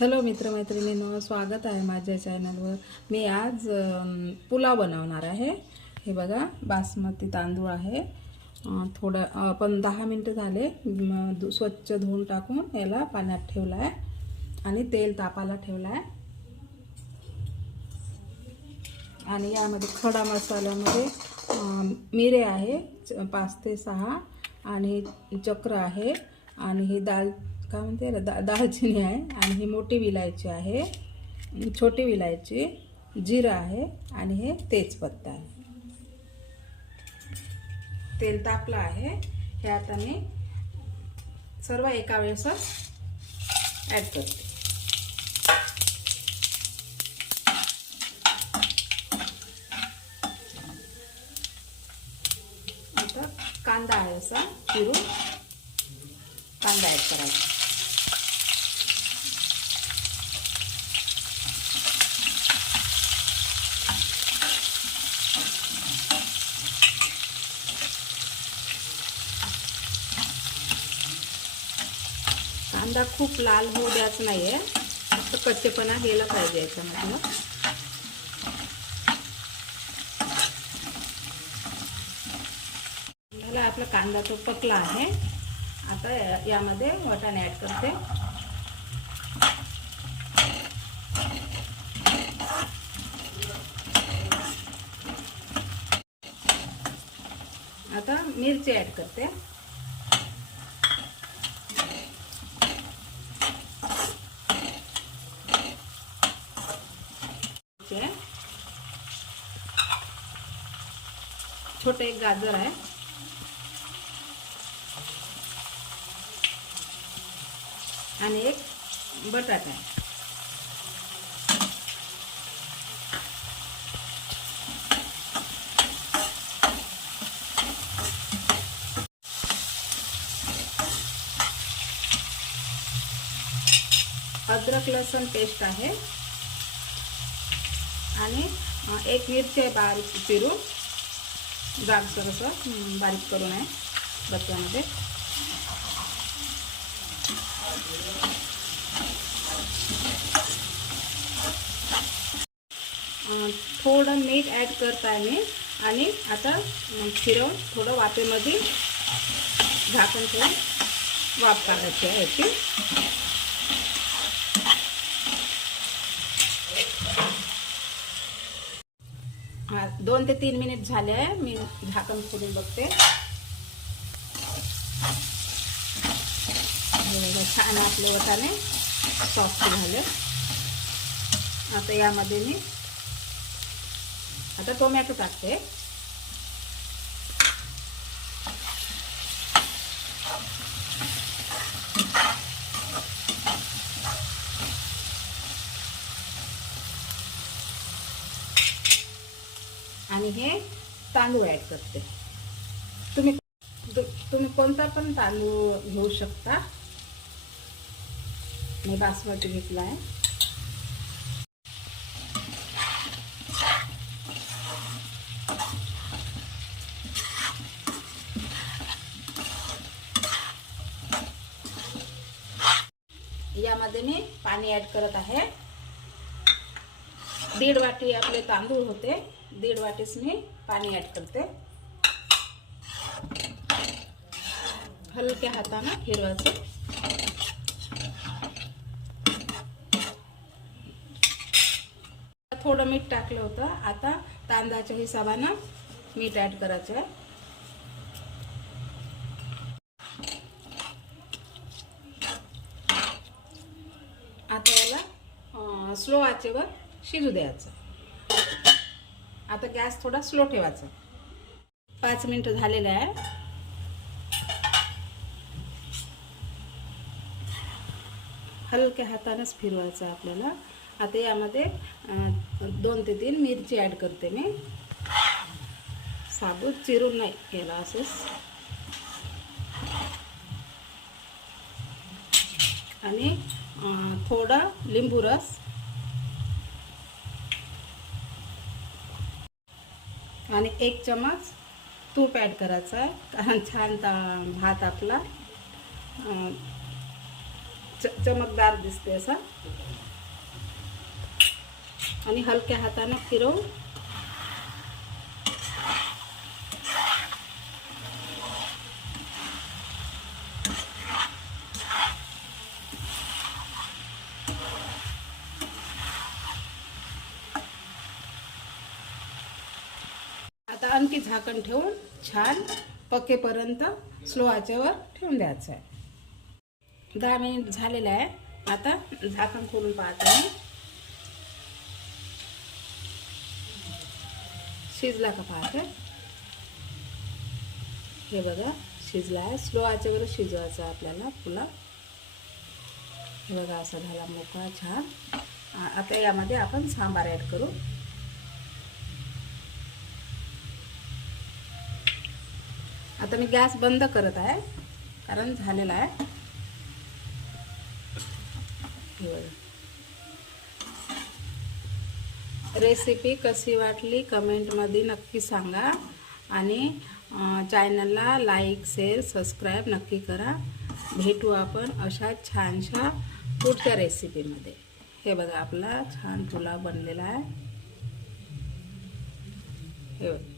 Hello मित्रमैत्रिणींनो स्वागत आहे माझ्या चॅनलवर मी आज पुलाव बनवणार आहे. हे बघा बासमती तांदूळ आहे. थोडं पण दहा मिनटं झाले. स्वच्छ धुवून टाकून याला पाण्यात ठेवला आहे आणि तेल तापाला ठेवला आहे आणि यामध्ये खडा मसाल्यामध्ये मिरे आहे च- पाच ते सहा आणि चक्र आहे. आणि ही दाल काय म्हणते दा दालचिनी आहे आणि ही मोठी विलायची आहे. छोटी विलायची जिरं आहे आणि हे तेजपत्ता आहे. तेल तापलं आहे. हे आता मी सर्व एका वेळेसच ॲड करते. आता कांदा आहे असा चिरून कांदा ॲड करायचा. कांदा खूप लाल होऊ द्यायचा आहे फक्त कच्चेपणा गेला पाहिजे याच्यामधलं झाला आपला कांदा तो पकला आहे. आता या- यामध्ये वाटाणे ॲड करते. आता मिरची ॲड करते मिरची आहे. छोटं एक गाजर आहे. आणि एक बटाटा आहे. अद्रक लसूण पेस्ट आहे. आणि एक मिरची आहे बारीक चिरून. जाडसर असं बारीक करून आहे बसल्यामध्ये थोडं मीठ ॲड करत आहे मी आणि आता फिरवून थोडं वाफेमध्ये झाकण ठेवून वाफ काढायची आहे याची हा दोन ते तीन मिनिट झाले आहे. मी झाकण खोलून बघते. छान आपले वटाने सॉफ्ट झाले. आता यामध्ये मी आता टोमॅटो टाकते. आणि हे तांदूळ ॲड करते. तुम्ही तुम्ही कोणता पण तांदूळ घेऊ शकता. मी बासमती घेतला आहे यामध्ये मी पाणी ॲड करत आहे. दीड वाटी आपले तांदूळ होते. दीड वाटीस मी पाणी ॲड करते. हलक्या हातानं फिरवायचं थोडं मीठ टाकलं होतं. आता तांदळाच्या हिशोबानं मीठ ॲड करायचं आहे. आता याला स्लो आचेवर शिजू द्यायचं. आता गॅस थोडा स्लो ठेवायचा. पाच मिनटं झालेलं आहे. हलक्या हातानेच फिरवायचं आपल्याला. आता यामध्ये दोन ते तीन मिरची ॲड करते मी. साबूत चिरून नाही केला असंच आणि थोडा लिंबू रस. आणि एक चमच तूप ॲड करायचं आहे. कारण छान ता भात आपला च चमकदार दिसते असा. आणि हलक्या हाताने फिरवून की झाकण ठेवून छान पकेपर्यंत स्लो आचेवर ठेवून द्यायचं आहे. दहा मिनिट झालेलं आहे. आता झाकण खोलून पाहता आहे. शिजला का पाहते हे बघा शिजला आहे. स्लो आचेवर शिजवायचं आहे आपल्याला पुलाव हे बघा असा झाला मोकळा छान. आता यामध्ये आपण सांबार ॲड करू. आता मी गॅस बंद करत आहे कारण झालेला आहे. रेसिपी कशी वाटली कमेंटमध्ये नक्की सांगा आणि चॅनलला लाईक शेअर सबस्क्राईब नक्की करा. भेटू आपण अशा छानशा पुढच्या रेसिपीमध्ये हे बघा आपला छान पुलाव बनलेला आहे. हे बघा.